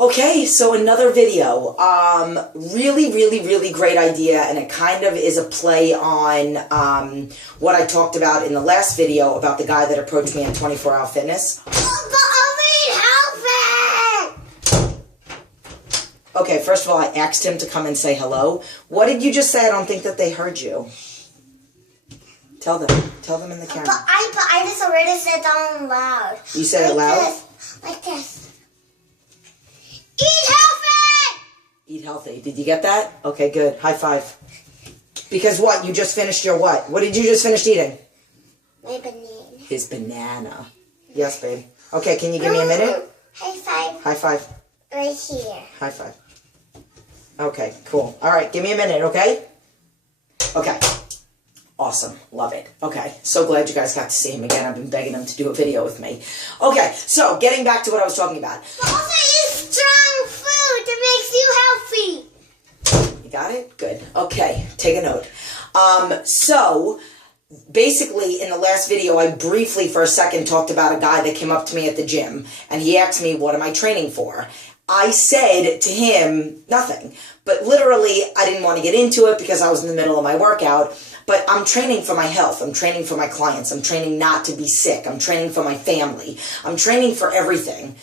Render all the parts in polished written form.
Okay, so another video. Really great idea, and it kind of is a play on what I talked about in the last video about the guy that approached me at 24 Hour Fitness. But I need help! Okay, first of all, I asked him to come and say hello. What did you just say? I don't think that they heard you. Tell them in the camera. But I just already said down loud. You said it loud? Like this. Eat healthy! Eat healthy. Did you get that? Okay, good. High five. Because what? You just finished your what? What did you just finish eating? My banana. His banana. Yes, babe. Okay, can you give me a minute? High five. High five. Right here. High five. Okay, cool. All right, give me a minute, okay? Okay. Awesome. Love it. Okay, so glad you guys got to see him again. I've been begging him to do a video with me. Okay, so getting back to what I was talking about. But also eat strong food that makes you healthy. You got it? Good. Okay, take a note. So basically, in the last video, I briefly, for a second, talked about a guy that came up to me at the gym, and he asked me, what am I training for? I said to him, nothing. But literally, I didn't want to get into it because I was in the middle of my workout. But I'm training for my health. I'm training for my clients. I'm training not to be sick. I'm training for my family. I'm training for everything.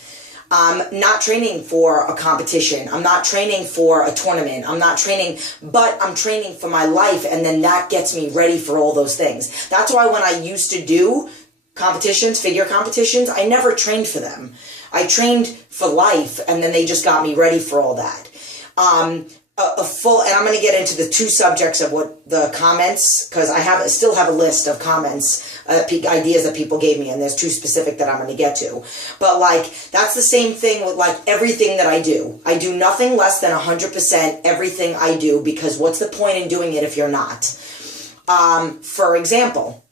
I'm not training for a competition. I'm not training for a tournament. I'm not training, but I'm training for my life, and then that gets me ready for all those things. That's why when I used to do competitions, figure competitions, I never trained for them. I trained for life, and then they just got me ready for all that. And I'm going to get into the two subjects of what the comments, because I still have a list of comments, ideas that people gave me, and there's two specific that I'm going to get to. But like, that's the same thing with like everything that I do. I do nothing less than 100% everything I do, because what's the point in doing it if you're not? For example,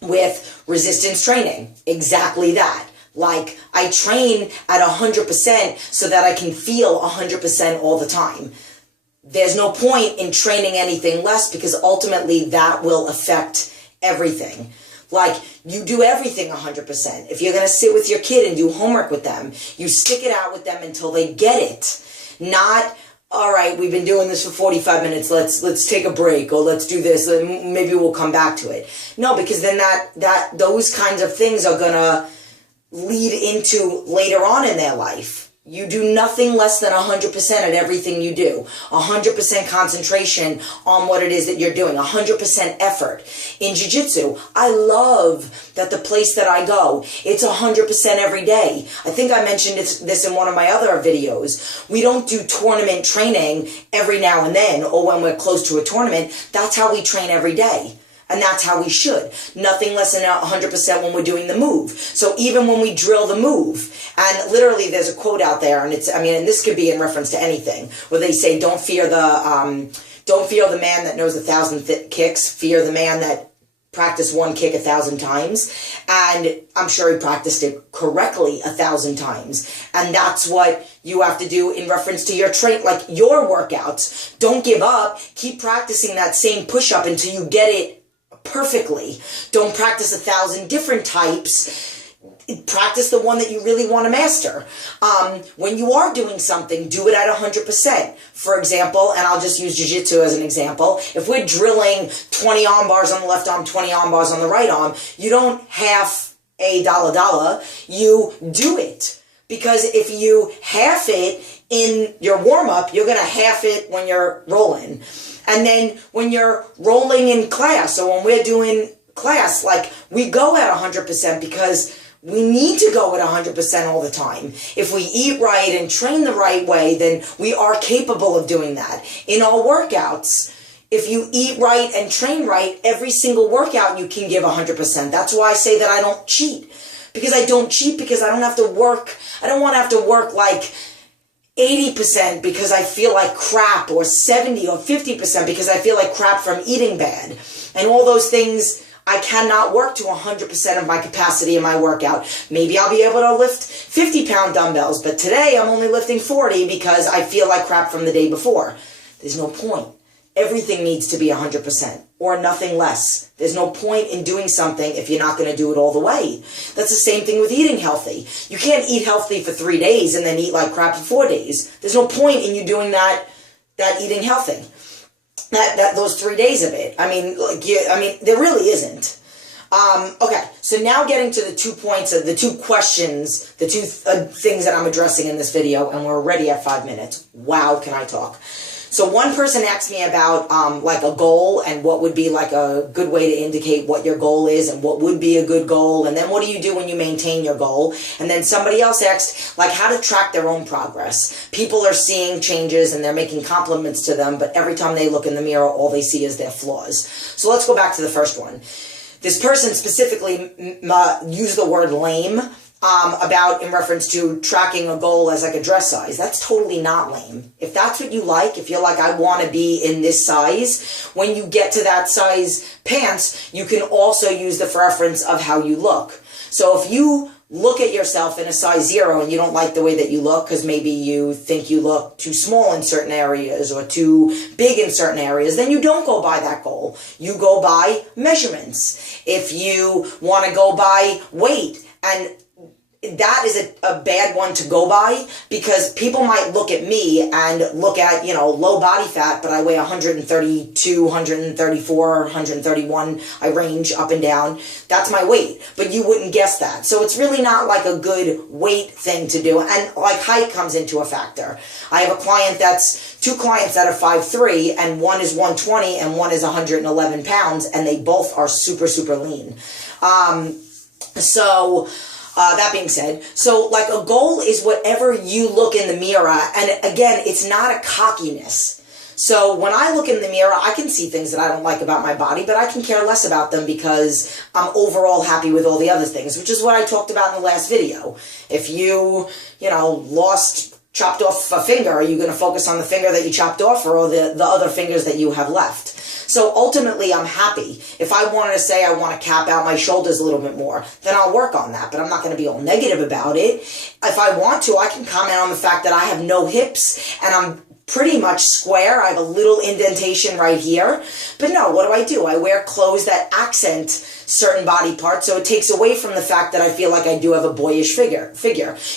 with resistance training, exactly that. Like, I train at 100% so that I can feel 100% all the time. There's no point in training anything less, because ultimately that will affect everything. Like, you do everything 100%. If you're going to sit with your kid and do homework with them, you stick it out with them until they get it. Not, all right, we've been doing this for 45 minutes, let's take a break, or let's do this, maybe we'll come back to it. No, because then those kinds of things are going to lead into later on in their life. You do nothing less than 100% at everything you do. 100% concentration on what it is that you're doing. 100% effort. In jiu-jitsu, I love that the place that I go, it's 100% every day. I think I mentioned this in one of my other videos. We don't do tournament training every now and then, or when we're close to a tournament. That's how we train every day. And that's how we should. Nothing less than 100% when we're doing the move. So even when we drill the move, and literally there's a quote out there, and and this could be in reference to anything, where they say, don't fear the man that knows 1,000 kicks, fear the man that practiced one kick 1,000 times. And I'm sure he practiced it correctly 1,000 times. And that's what you have to do in reference to your like your workouts. Don't give up. Keep practicing that same push-up until you get it perfectly. Don't practice 1,000 different types. Practice the one that you really want to master. When you are doing something, do it at 100%. For example, and I'll just use jiu-jitsu as an example, if we're drilling 20 arm bars on the left arm, 20 arm bars on the right arm, you don't half a dollar, you do it. Because if you half it in your warm-up, you're going to half it when you're rolling. And then when you're rolling in class, or when we're doing class, like, we go at 100% because we need to go at 100% all the time. If we eat right and train the right way, then we are capable of doing that. In our workouts, if you eat right and train right, every single workout you can give 100%. That's why I say that I don't cheat. Because I don't cheat, because I don't have to work. I don't want to have to work like 80% because I feel like crap, or 70 or 50% because I feel like crap from eating bad. And all those things, I cannot work to 100% of my capacity in my workout. Maybe I'll be able to lift 50-pound dumbbells, but today I'm only lifting 40 because I feel like crap from the day before. There's no point. everything needs to be 100% or nothing less. There's no point in doing something if you're not going to do it all the way. That's the same thing with eating healthy. You can't eat healthy for 3 days and then eat like crap for 4 days. There's no point in you doing that eating healthy. Those 3 days of it. I mean, there really isn't. Okay, so now getting to the 2 points of the 2 questions, the 2 things that I'm addressing in this video, and we're already at 5 minutes. Wow, can I talk? So one person asked me about like a goal and what would be like a good way to indicate what your goal is and what would be a good goal, and then what do you do when you maintain your goal? And then somebody else asked like how to track their own progress. People are seeing changes and they're making compliments to them, but every time they look in the mirror, all they see is their flaws. So let's go back to the first one. This person specifically used the word lame about in reference to tracking a goal as like a dress size. That's totally not lame. If that's what you like, if you're like, I want to be in this size, when you get to that size pants, you can also use the reference of how you look. So if you look at yourself in a size 0 and you don't like the way that you look because maybe you think you look too small in certain areas or too big in certain areas, then you don't go by that goal. You go by measurements. If you want to go by weight, and that is a bad one to go by because people might look at me and look at, low body fat, but I weigh 132, 134, 131. I range up and down. That's my weight, but you wouldn't guess that. So it's really not like a good weight thing to do. And like height comes into a factor. I have two clients that are 5'3", and one is 120 and one is 111 pounds, and they both are super, super lean. That being said, so like a goal is whatever you look in the mirror, and again, it's not a cockiness. So when I look in the mirror, I can see things that I don't like about my body, but I can care less about them because I'm overall happy with all the other things, which is what I talked about in the last video. If you, chopped off a finger, are you going to focus on the finger that you chopped off or the other fingers that you have left? So ultimately, I'm happy. If I wanted to say I want to cap out my shoulders a little bit more, then I'll work on that, but I'm not going to be all negative about it. If I want to, I can comment on the fact that I have no hips and I'm pretty much square. I have a little indentation right here. But no, what do? I wear clothes that accent certain body parts, so it takes away from the fact that I feel like I do have a boyish figure.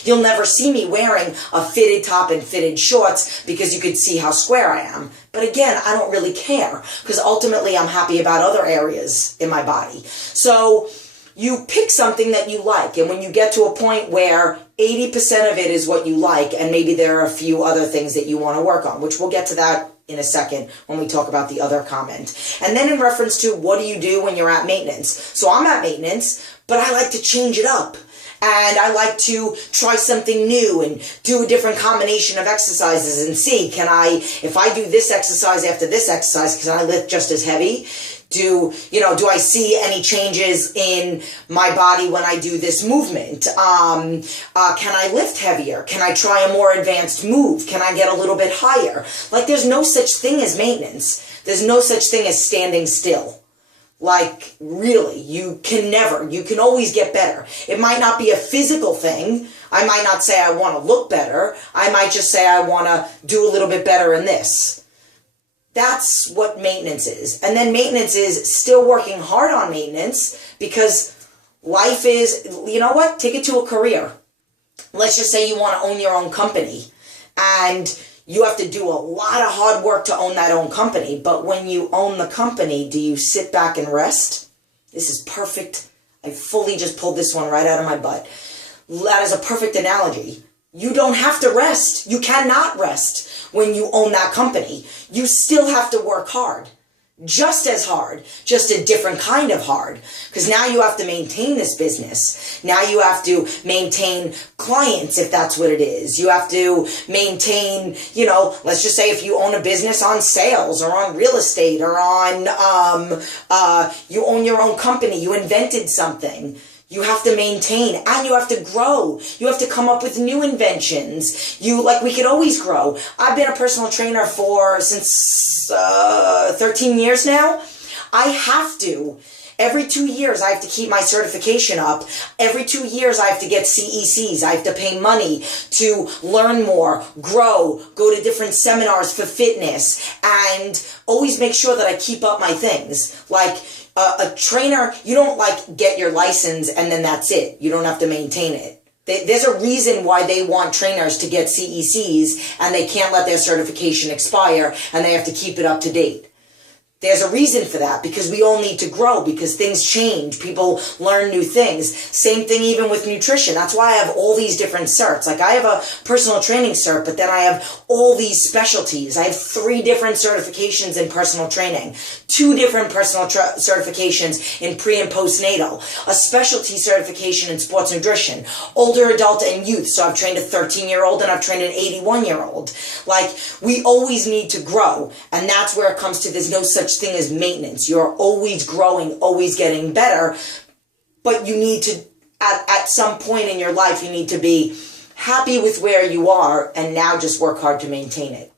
You'll never see me wearing a fitted top and fitted shorts because you could see how square I am. But again, I don't really care because ultimately I'm happy about other areas in my body. So you pick something that you like, and when you get to a point where 80% of it is what you like, and maybe there are a few other things that you want to work on, which we'll get to that in a second when we talk about the other comment. And then in reference to what do you do when you're at maintenance? So I'm at maintenance, but I like to change it up. And I like to try something new and do a different combination of exercises and see, if I do this exercise after this exercise, can I lift just as heavy? Do I see any changes in my body when I do this movement? Can I lift heavier? Can I try a more advanced move? Can I get a little bit higher? Like, there's no such thing as maintenance. There's no such thing as standing still. Like, really, you can always get better. It might not be a physical thing. I might not say I want to look better. I might just say I want to do a little bit better in this. That's what maintenance is. And then maintenance is still working hard on maintenance because life is, take it to a career. Let's just say you want to own your own company and you have to do a lot of hard work to own that own company. But when you own the company, do you sit back and rest? This is perfect. I fully just pulled this one right out of my butt. That is a perfect analogy. You don't have to rest. You cannot rest when you own that company. You still have to work hard. Just as hard, just a different kind of hard. Because now you have to maintain this business. Now you have to maintain clients if that's what it is. You have to maintain, let's just say if you own a business on sales or on real estate or on, you own your own company, you invented something. You have to maintain and you have to grow. You have to come up with new inventions. We could always grow. I've been a personal trainer since 13 years now. I have to. Every 2 years, I have to keep my certification up. Every 2 years, I have to get CECs. I have to pay money to learn more, grow, go to different seminars for fitness, and always make sure that I keep up my things. Like, a trainer, you don't like get your license and then that's it. You don't have to maintain it. There's a reason why they want trainers to get CECs and they can't let their certification expire and they have to keep it up to date. There's a reason for that, because we all need to grow, because things change. People learn new things. Same thing even with nutrition. That's why I have all these different certs. Like, I have a personal training cert, but then I have all these specialties. I have 3 different certifications in personal training, 2 different personal certifications in pre and postnatal, a specialty certification in sports nutrition, older adult and youth. So I've trained a 13-year-old and I've trained an 81-year-old. Like, we always need to grow, and that's where it comes to, there's no such thing as maintenance. You're always growing, always getting better, but you need to, at some point in your life, you need to be happy with where you are and now just work hard to maintain it.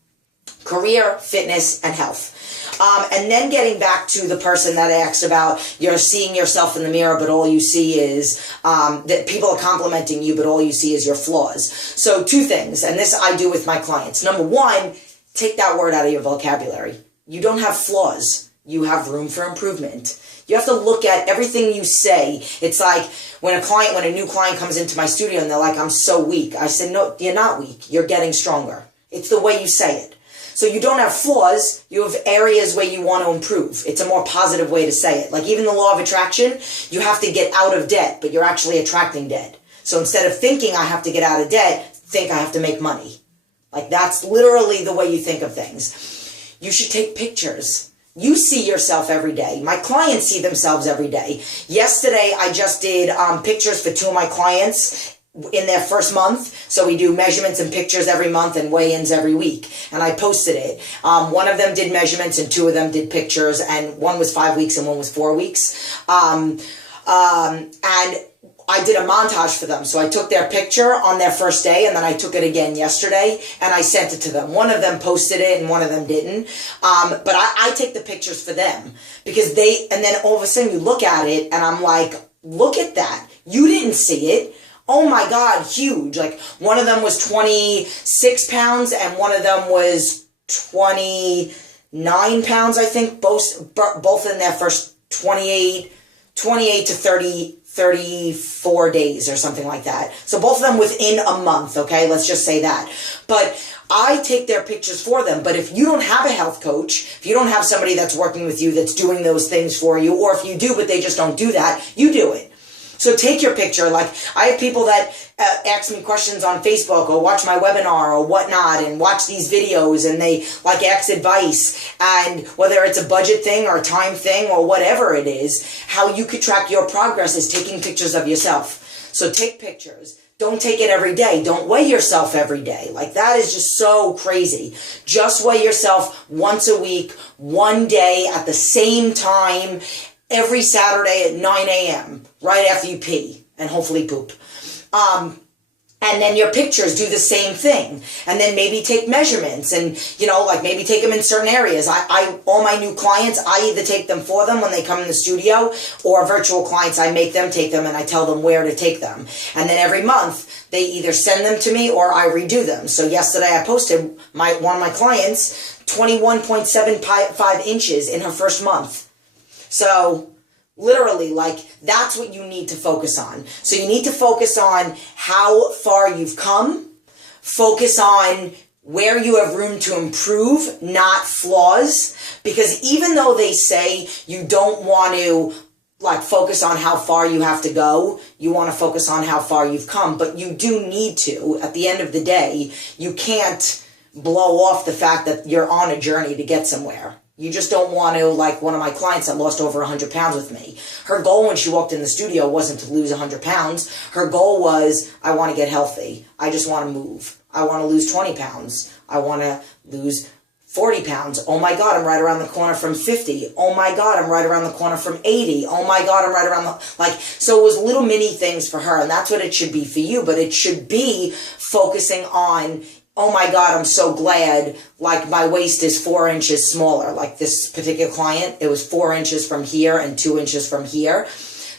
Career, fitness, and health. And then getting back to the person that asked about, you're seeing yourself in the mirror, but all you see is that people are complimenting you, but all you see is your flaws. So 2 things, and this I do with my clients. Number 1, take that word out of your vocabulary. You don't have flaws. You have room for improvement. You have to look at everything you say. It's like when a new client comes into my studio and they're like, I'm so weak. I said, no, you're not weak. You're getting stronger. It's the way you say it. So you don't have flaws. You have areas where you want to improve. It's a more positive way to say it. Like, even the law of attraction, you have to get out of debt, but you're actually attracting debt. So instead of thinking I have to get out of debt, think I have to make money. Like, that's literally the way you think of things. You should take pictures. You see yourself every day. My clients see themselves every day. Yesterday, I just did pictures for 2 of my clients in their first month. So we do measurements and pictures every month and weigh-ins every week. And I posted it. One of them did measurements and 2 of them did pictures. And one was 5 weeks and one was 4 weeks. And I did a montage for them. So I took their picture on their first day, and then I took it again yesterday, and I sent it to them. One of them posted it, and one of them didn't. But I take the pictures for them, because and then all of a sudden you look at it, and I'm like, look at that. You didn't see it. Oh my God, huge. Like, one of them was 26 pounds, and one of them was 29 pounds, I think, both in their first 28 to 34 days or something like that. So both of them within a month, okay? Let's just say that. But I take their pictures for them. But if you don't have a health coach, if you don't have somebody that's working with you that's doing those things for you, or if you do but they just don't do that, you do it. So take your picture. Like, I have people that ask me questions on Facebook or watch my webinar or whatnot and watch these videos, and they like ask advice, and whether it's a budget thing or a time thing or whatever it is, how you could track your progress is taking pictures of yourself. So take pictures. Don't take it every day. Don't weigh yourself every day. Like, that is just so crazy. Just weigh yourself once a week, 1 day at the same time, every Saturday at 9 a.m., right after you pee and hopefully poop. And then your pictures do the same thing. And then maybe take measurements and, like maybe take them in certain areas. All my new clients, I either take them for them when they come in the studio, or virtual clients, I make them take them and I tell them where to take them. And then every month, they either send them to me or I redo them. So yesterday I posted one of my clients, 21.75 inches in her first month. So literally, like, that's what you need to focus on. So you need to focus on how far you've come. Focus on where you have room to improve, not flaws. Because even though they say you don't want to, like, focus on how far you have to go, you want to focus on how far you've come. But you do need to, at the end of the day, you can't blow off the fact that you're on a journey to get somewhere. You just don't want to, like one of my clients that lost over 100 pounds with me. Her goal when she walked in the studio wasn't to lose 100 pounds. Her goal was, I want to get healthy. I just want to move. I want to lose 20 pounds. I want to lose 40 pounds. Oh my God, I'm right around the corner from 50. Oh my God, I'm right around the corner from 80. Oh my God, I'm right around so it was little mini things for her, and that's what it should be for you, but it should be focusing on oh my God, I'm so glad, like my waist is 4 inches smaller. Like this particular client, it was 4 inches from here and 2 inches from here.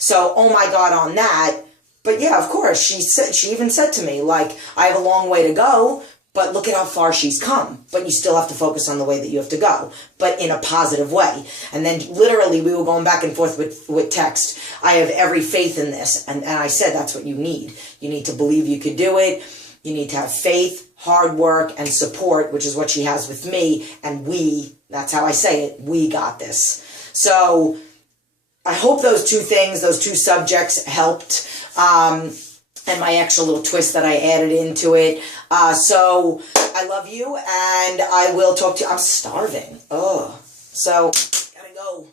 So, oh my God on that. But yeah, of course, she even said to me, like, I have a long way to go, but look at how far she's come. But you still have to focus on the way that you have to go, but in a positive way. And then literally we were going back and forth with text. I have every faith in this. And I said, that's what you need. You need to believe you could do it. You need to have faith, hard work, and support, which is what she has with me. And that's how I say it, we got this. So I hope those two things, those two subjects helped. And my extra little twist that I added into it. So I love you, and I will talk to you. I'm starving. Oh, so gotta go.